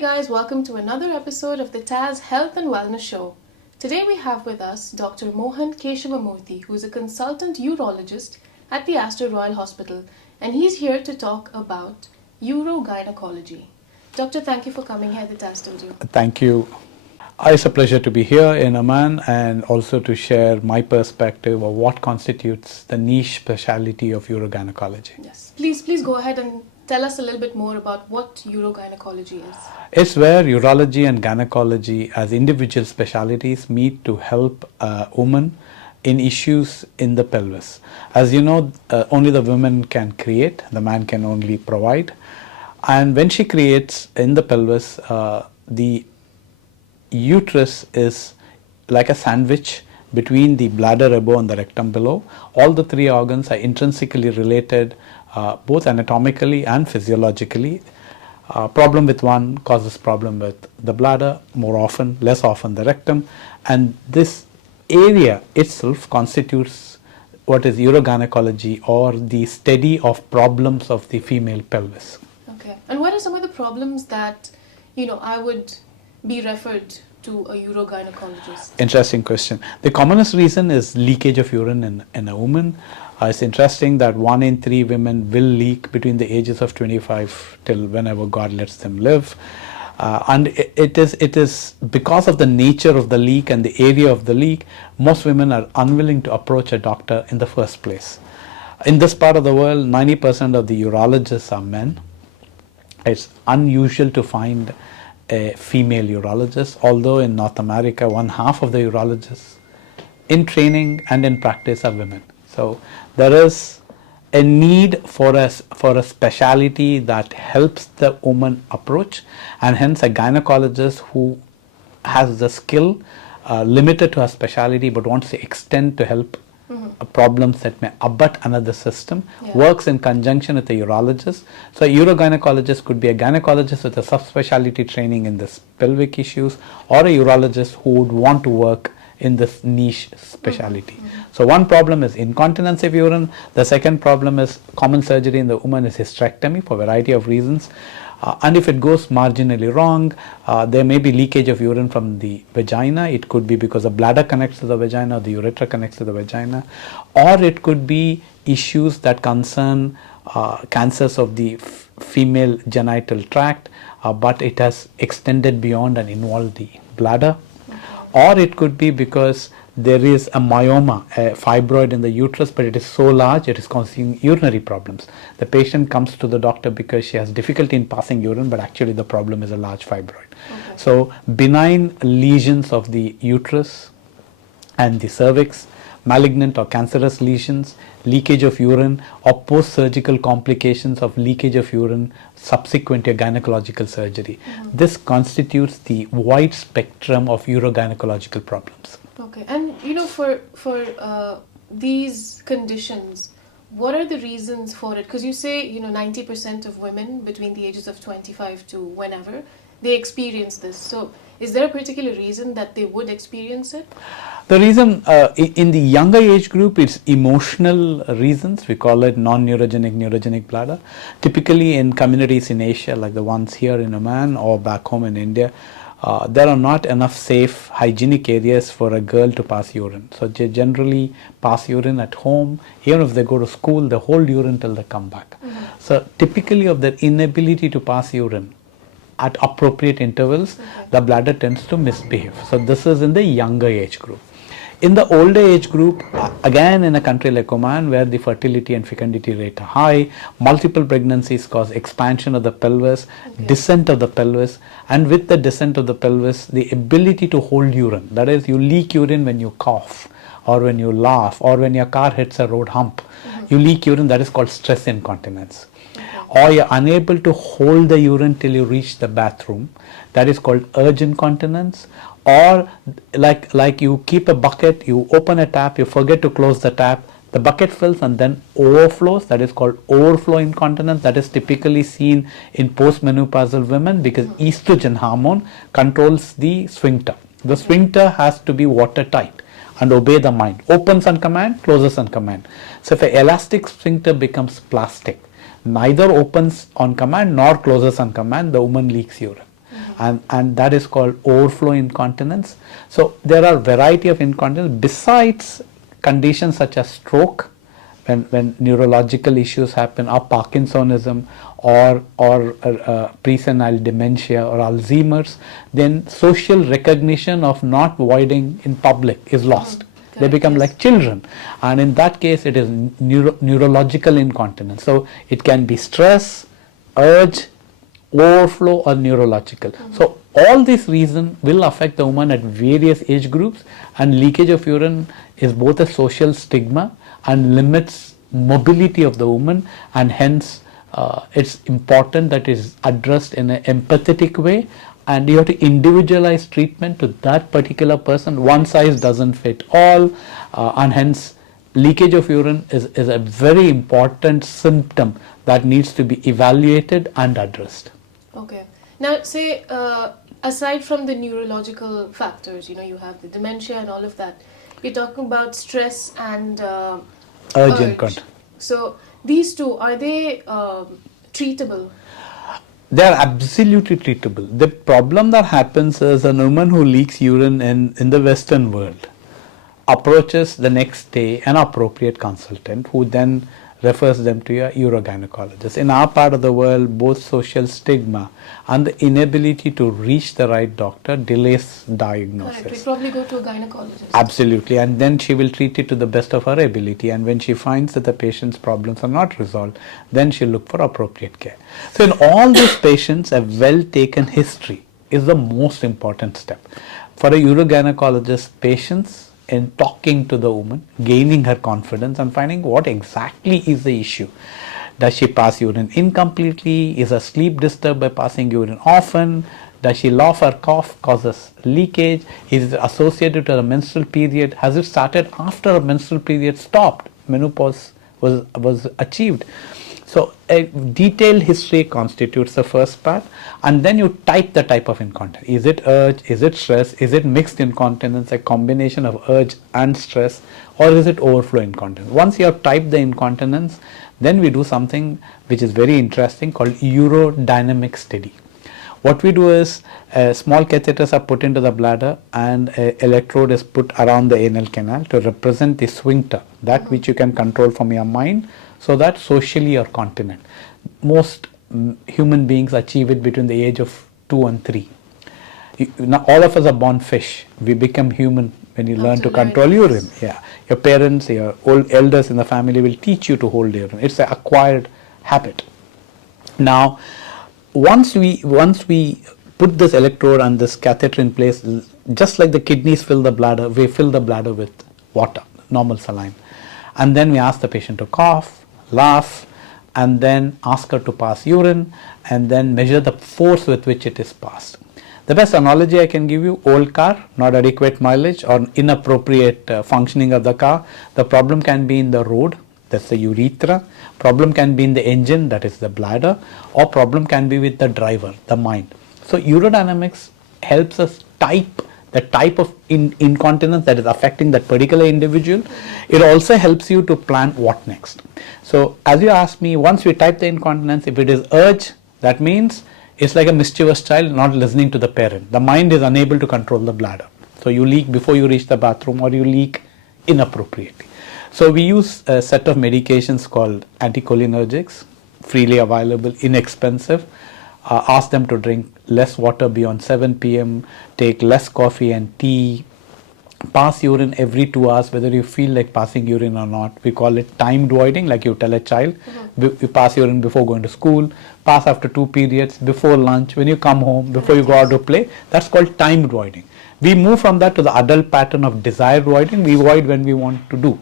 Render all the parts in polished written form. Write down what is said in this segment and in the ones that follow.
Hey guys, welcome to another episode of the TAS Health and Wellness Show. Today we have with us Dr. Mohan Keshavamurthi, who is a consultant urologist at the Aster Royal Hospital, and he's here to talk about urogynecology. Doctor, thank you for coming here at the TAS studio. Thank you. It's a pleasure to be here in Oman and also to share my perspective of what constitutes the niche specialty of urogynecology. Yes, please go ahead and tell us a little bit more about what urogynecology is. It's where urology and gynecology as individual specialties meet to help women in issues in the pelvis. As you know, only the women can create, the man can only provide. And when she creates in the pelvis, the uterus is like a sandwich between the bladder above and the rectum below. All the three organs are intrinsically related, both anatomically and physiologically. Problem with one causes problem with the bladder, more often, less often the rectum, and this area itself constitutes what is urogynecology, or the study of problems of the female pelvis. Okay, and what are some of the problems that I would be referred to a urogynecologist? Interesting question. The commonest reason is leakage of urine in a woman. It's interesting that 1 in 3 women will leak between the ages of 25 till whenever God lets them live. And it is because of the nature of the leak and the area of the leak, most women are unwilling to approach a doctor in the first place. In this part of the world, 90% of the urologists are men. It's unusual to find a female urologist, although in North America, 1/2 of the urologists in training and in practice are women. So there is a need for a specialty that helps the woman approach, and hence a gynecologist who has the skill limited to her specialty but wants to extend to help problems that may abut another system, works in conjunction with a urologist. So a urogynecologist could be a gynecologist with a subspecialty training in this pelvic issues, or a urologist who would want to work in this niche specialty. So one problem is incontinence of urine. The second problem is common surgery in the woman is hysterectomy for a variety of reasons. And if it goes marginally wrong, there may be leakage of urine from the vagina. It could be because the bladder connects to the vagina or the urethra connects to the vagina, or it could be issues that concern cancers of the female genital tract, but it has extended beyond and involved the bladder. Or it could be because there is a myoma, a fibroid in the uterus, but it is so large it is causing urinary problems. The patient comes to the doctor because she has difficulty in passing urine, but actually the problem is a large fibroid. Okay. So benign lesions of the uterus and the cervix, malignant or cancerous lesions, leakage of urine, or post-surgical complications of leakage of urine subsequent to a gynecological surgery. This constitutes the wide spectrum of urogynecological problems. Okay, and for these conditions, what are the reasons for it? Because you say 90% of women between the ages of 25 to whenever they experience this. So is there a particular reason that they would experience it? The reason in the younger age group, it's emotional reasons. We call it neurogenic bladder. Typically in communities in Asia, like the ones here in Oman or back home in India, there are not enough safe hygienic areas for a girl to pass urine. So they generally pass urine at home. Even if they go to school, they hold urine till they come back. So typically of their inability to pass urine at appropriate intervals, the bladder tends to misbehave. So this is in the younger age group. In the older age group, again in a country like Oman, where the fertility and fecundity rate are high, multiple pregnancies cause expansion of the pelvis, descent of the pelvis, and with the descent of the pelvis, the ability to hold urine. That is, you leak urine when you cough, or when you laugh, or when your car hits a road hump. You leak urine, that is called stress incontinence. Or you're unable to hold the urine till you reach the bathroom, that is called urge incontinence. Or like you keep a bucket, you open a tap, you forget to close the tap, the bucket fills and then overflows, that is called overflow incontinence. That is typically seen in postmenopausal women because estrogen hormone controls the sphincter. The sphincter has to be watertight and obey the mind. Opens on command, closes on command. So if an elastic sphincter becomes plastic, neither opens on command nor closes on command, the woman leaks urine. and that is called overflow incontinence. So there are variety of incontinence besides conditions such as stroke, when neurological issues happen, or Parkinsonism, or presenile dementia or Alzheimer's. Then social recognition of not voiding in public is lost. They become like children, and in that case it is neurological incontinence. So it can be stress, urge, overflow, or neurological. So all these reasons will affect the woman at various age groups, and leakage of urine is both a social stigma and limits mobility of the woman, and hence it's important that it is addressed in an empathetic way, and you have to individualize treatment to that particular person. One size doesn't fit all, and hence leakage of urine is a very important symptom that needs to be evaluated and addressed. Okay. Now, say, aside from the neurological factors, you have the dementia and all of that, you're talking about stress and Urge incontinence. So, these two, are they treatable? They are absolutely treatable. The problem that happens is a woman who leaks urine in the Western world approaches the next day an appropriate consultant, who then refers them to a urogynecologist. In our part of the world, both social stigma and the inability to reach the right doctor delays diagnosis. Correct. We probably go to a gynecologist. Absolutely, and then she will treat it to the best of her ability, and when she finds that the patient's problems are not resolved, then she'll look for appropriate care. So in all these patients, a well taken history is the most important step. For a urogynecologist, patients, in talking to the woman, gaining her confidence and finding what exactly is the issue. Does she pass urine incompletely? Is her sleep disturbed by passing urine often? Does she laugh or cough causes leakage? Is it associated to a menstrual period? Has it started after a menstrual period stopped? Menopause was achieved. So a detailed history constitutes the first part, and then you type the type of incontinence. Is it urge? Is it stress? Is it mixed incontinence, a combination of urge and stress, or is it overflow incontinence? Once you have typed the incontinence, then we do something which is very interesting called urodynamic study. What we do is small catheters are put into the bladder, and an electrode is put around the anal canal to represent the sphincter, that which you can control from your mind, so that socially you're continent. Most human beings achieve it between the age of 2 and 3. Now all of us are born fish. We become human when you learn to control urine. Yeah, your parents, your old elders in the family will teach you to hold urine. It's an acquired habit. Now, once we put this electrode and this catheter in place, just like the kidneys fill the bladder, we fill the bladder with water, normal saline, and then we ask the patient to cough, laugh, and then ask her to pass urine, and then measure the force with which it is passed. The best analogy I can give you: old car, not adequate mileage or inappropriate functioning of the car. The problem can be in the road, that's the urethra. Problem can be in the engine, that is the bladder, or problem can be with the driver, the mind. So urodynamics helps us type the type of incontinence that is affecting that particular individual. It also helps you to plan what next. So as you asked me, once we type the incontinence, if it is urge, that means it's like a mischievous child not listening to the parent. The mind is unable to control the bladder. So you leak before you reach the bathroom, or you leak inappropriately. So we use a set of medications called anticholinergics, freely available, inexpensive. Ask them to drink less water beyond 7 p.m., take less coffee and tea, pass urine every 2 hours, whether you feel like passing urine or not. We call it timed voiding, like you tell a child. You pass urine before going to school, pass after 2 periods, before lunch, when you come home, before you go out to play. That's called timed voiding. We move from that to the adult pattern of desired voiding. We void when we want to do.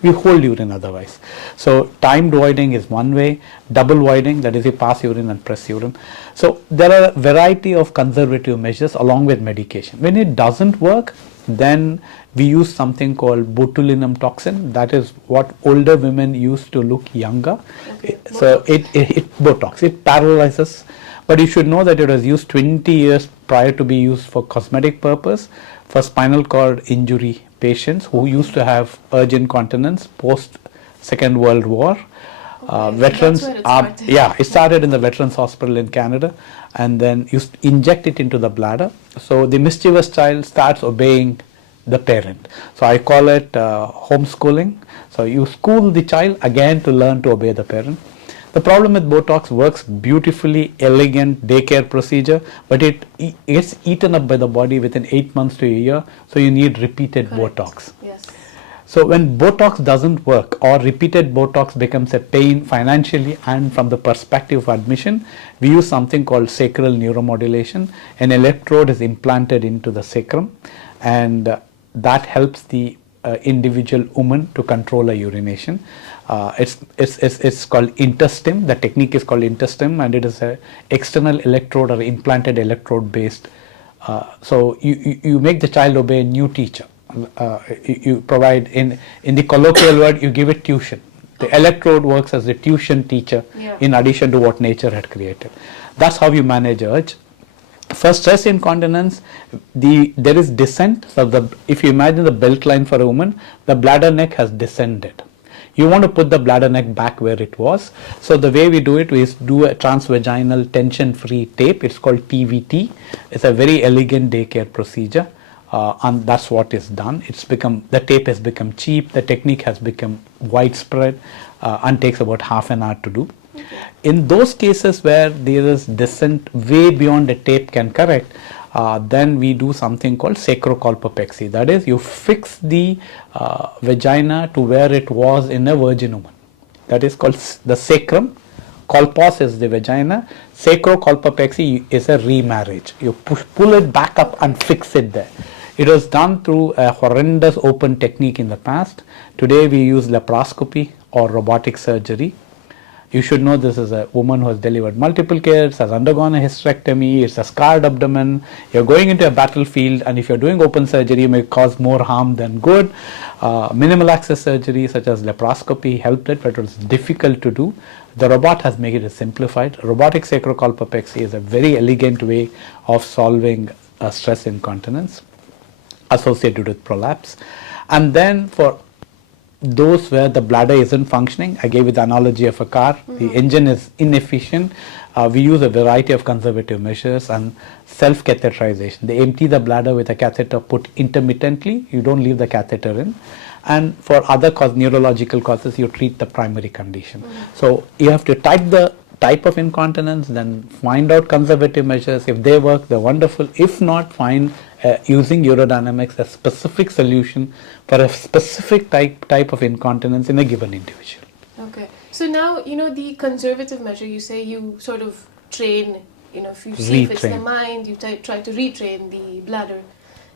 We hold urine otherwise. So timed voiding is one way. Double voiding, that is you pass urine and press urine. So there are a variety of conservative measures along with medication. When it doesn't work, then we use something called botulinum toxin. That is what older women use to look younger. Okay. So it Botox, it paralyzes. But you should know that it was used 20 years prior to be used for cosmetic purpose, for spinal cord injury patients who used to have urge incontinence post Second World War. Veterans, that's where it started. it started in the Veterans Hospital in Canada, and then you inject it into the bladder. So the mischievous child starts obeying the parent. So I call it homeschooling. So you school the child again to learn to obey the parent. The problem with Botox, works beautifully, elegant daycare procedure, but it gets eaten up by the body within 8 months to a year. So you need repeated Correct. Botox. Yes. So when Botox doesn't work, or repeated Botox becomes a pain financially and from the perspective of admission, we use something called sacral neuromodulation. An electrode is implanted into the sacrum, and that helps the individual woman to control her urination. It's called interstim. The technique is called interstim, and it is an external electrode or implanted electrode based. So you make the child obey a new teacher. You provide, in the colloquial word, you give it tuition. The electrode works as a tuition teacher, in addition to what nature had created. That's how you manage urge. For stress incontinence, there is descent. So if you imagine the belt line for a woman, the bladder neck has descended. You want to put the bladder neck back where it was. So the way we do it is do a transvaginal tension-free tape. It's called TVT. It's a very elegant daycare procedure. And that's what is done. The tape has become cheap, the technique has become widespread, and takes about half an hour to do. In those cases where there is descent way beyond the tape can correct, then we do something called sacrocolpopexy. That is, you fix the vagina to where it was in a virgin woman. That is called the sacrum. Colpos is the vagina. Sacrocolpopexy is a remarriage. You pull it back up and fix it there. It was done through a horrendous open technique in the past. Today we use laparoscopy or robotic surgery. You should know this is a woman who has delivered multiple kids, has undergone a hysterectomy, it's a scarred abdomen. You're going into a battlefield, and if you're doing open surgery, you may cause more harm than good. Minimal access surgery such as laparoscopy helped it, but it was difficult to do. The robot has made it simplified. Robotic sacrocolpopexy is a very elegant way of solving stress incontinence associated with prolapse. And then for those where the bladder isn't functioning, I gave you the analogy of a car. The engine is inefficient. We use a variety of conservative measures and self-catheterization. They empty the bladder with a catheter put intermittently. You don't leave the catheter in. And for other neurological causes, you treat the primary condition. So you have to type the type of incontinence, then find out conservative measures. If they work, they're wonderful. If not, find using urodynamics a specific solution for a specific type of incontinence in a given individual. Okay. So now, the conservative measure, you say you sort of train, if you see if it's the mind, you try to retrain the bladder.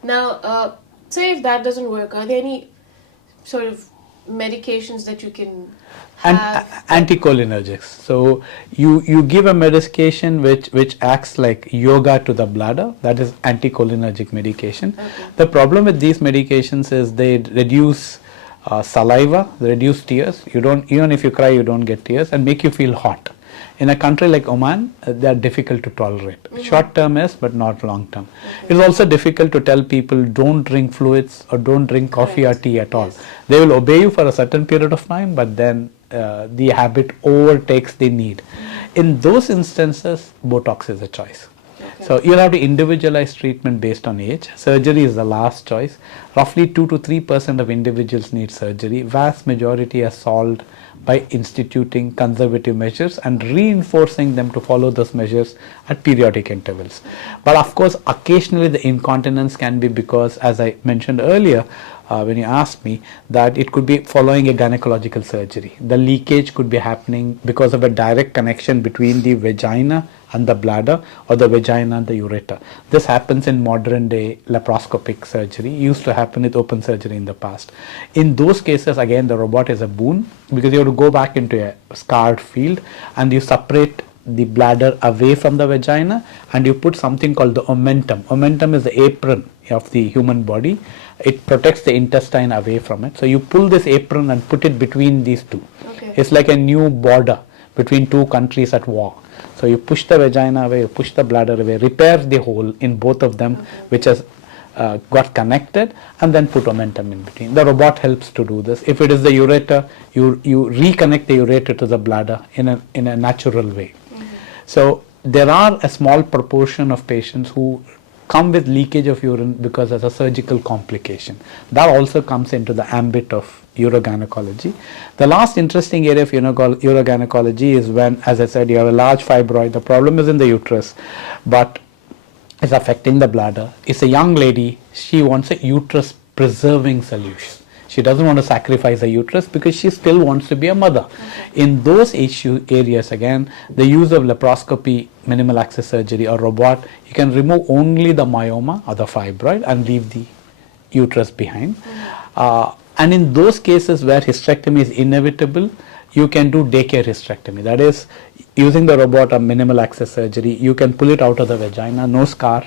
Now, say if that doesn't work, are there any sort of medications that you can have? Anticholinergics. So you give a medication which acts like yoga to the bladder. That is anticholinergic medication. Okay. The problem with these medications is they reduce saliva, they reduce tears. Even if you cry, you don't get tears, and make you feel hot. In a country like Oman, they are difficult to tolerate. Short term is, but not long term. It's also difficult to tell people don't drink fluids or don't drink coffee or tea at all. They will obey you for a certain period of time, but then the habit overtakes the need. In those instances, Botox is a choice. So you'll have to individualize treatment based on age. Surgery is the last choice. Roughly 2 to 3% of individuals need surgery. Vast majority are solved by instituting conservative measures and reinforcing them to follow those measures at periodic intervals. But of course, occasionally the incontinence can be because, as I mentioned earlier, when you asked me, that it could be following a gynecological surgery. The leakage could be happening because of a direct connection between the vagina and the bladder, or the vagina and the ureter. This happens in modern day laparoscopic surgery. It used to happen with open surgery in the past. In those cases, again, the robot is a boon, because you have to go back into a scarred field and you separate the bladder away from the vagina, and you put something called the omentum. Omentum is the apron of the human body. It protects the intestine away from it. So you pull this apron and put it between these two. Okay. It's like a new border between two countries at war. So you push the vagina away, you push the bladder away, repair the hole in both of them, which has got connected, and then put omentum in between. The robot helps to do this. If it is the ureter, you reconnect the ureter to the bladder in a natural way. So there are a small proportion of patients who come with leakage of urine because of a surgical complication. That also comes into the ambit of urogynecology. The last interesting area of urogynecology is when, as I said, you have a large fibroid. The problem is in the uterus, but it's affecting the bladder. It's a young lady. She wants a uterus preserving solution. She doesn't want to sacrifice the uterus because she still wants to be a mother. In those areas, again, the use of laparoscopy, minimal access surgery, or robot, you can remove only the myoma or the fibroid and leave the uterus behind. And in those cases where hysterectomy is inevitable, you can do daycare hysterectomy. That is, using the robot or minimal access surgery, you can pull it out of the vagina, no scar,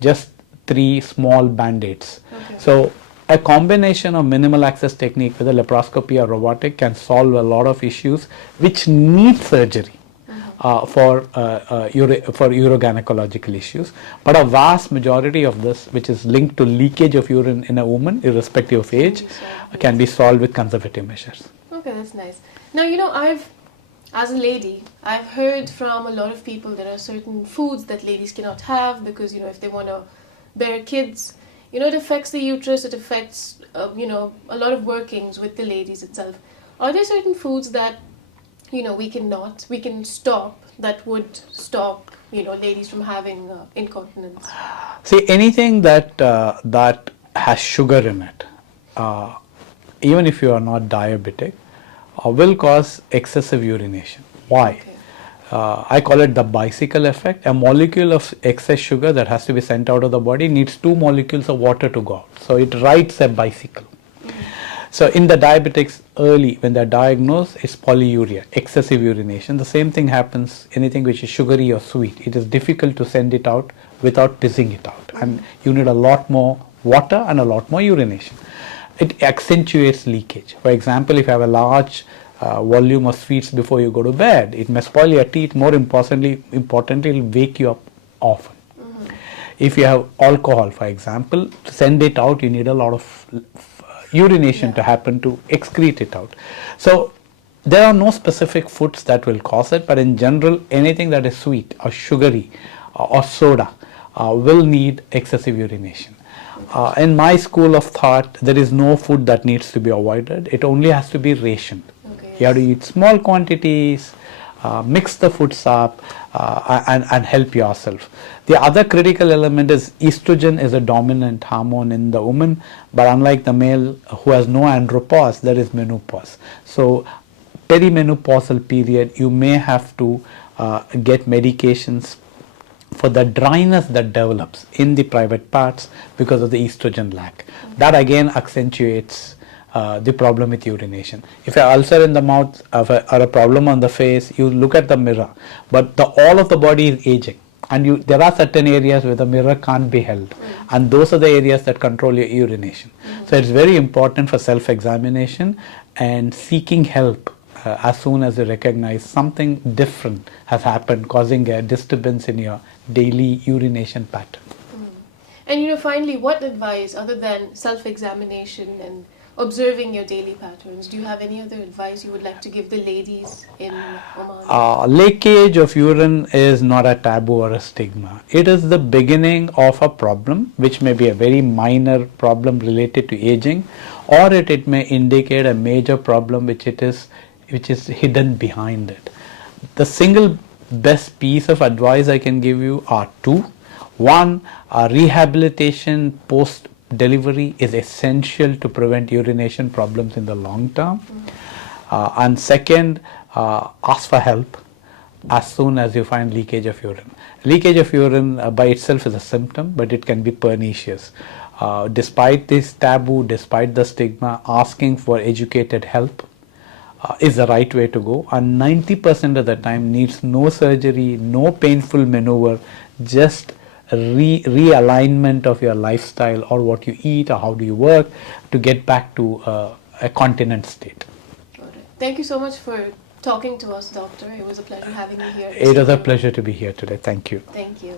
just 3 small band-aids. So a combination of minimal access technique with a laparoscopy or robotic can solve a lot of issues which need surgery for urogynecological issues. But a vast majority of this, which is linked to leakage of urine in a woman, irrespective of age, can be solved with conservative measures. Okay, that's nice. Now, as a lady, I've heard from a lot of people there are certain foods that ladies cannot have because, if they want to bear kids, it affects the uterus, it affects, a lot of workings with the ladies itself. Are there certain foods that, we can stop, that would stop, ladies from having incontinence? See, anything that has sugar in it, even if you are not diabetic, will cause excessive urination. Why? Okay. I call it the bicycle effect. A molecule of excess sugar that has to be sent out of the body needs 2 molecules of water to go out. So it rides a bicycle. So in the diabetics early, when they're diagnosed, it's polyuria, excessive urination. The same thing happens, anything which is sugary or sweet. It is difficult to send it out without pissing it out. And you need a lot more water and a lot more urination. It accentuates leakage. For example, if you have a large volume of sweets before you go to bed, it may spoil your teeth. More importantly, it will wake you up often. If you have alcohol, for example, to send it out, you need a lot of urination to happen to excrete it out. So there are no specific foods that will cause it, but in general, anything that is sweet or sugary or soda will need excessive urination. In my school of thought, there is no food that needs to be avoided. It only has to be rationed. You have to eat small quantities, mix the foods up, and help yourself. The other critical element is estrogen is a dominant hormone in the woman, but unlike the male who has no andropause, there is menopause. So perimenopausal period, you may have to get medications for the dryness that develops in the private parts because of the estrogen lack. That again accentuates the problem with urination. If you have ulcer in the mouth or a problem on the face, you look at the mirror, but all of the body is aging, and there are certain areas where the mirror can't be held, and those are the areas that control your urination. So it's very important for self-examination and seeking help as soon as you recognize something different has happened, causing a disturbance in your daily urination pattern. And finally, what advice other than self-examination and observing your daily patterns, do you have any other advice you would like to give the ladies in Oman? Leakage of urine is not a taboo or a stigma. It is the beginning of a problem, which may be a very minor problem related to aging, or it may indicate a major problem which is hidden behind it. The single best piece of advice I can give you are 2. One, rehabilitation post delivery is essential to prevent urination problems in the long term. And second, ask for help as soon as you find leakage of urine. Leakage of urine by itself is a symptom, but it can be pernicious. Despite this taboo, despite the stigma, asking for educated help is the right way to go, and 90% of the time needs no surgery, no painful maneuver, just realignment of your lifestyle or what you eat or how do you work to get back to a continent state. All right. Thank you so much for talking to us, doctor. It was a pleasure having you here. It was a pleasure to be here today. Thank you. Thank you.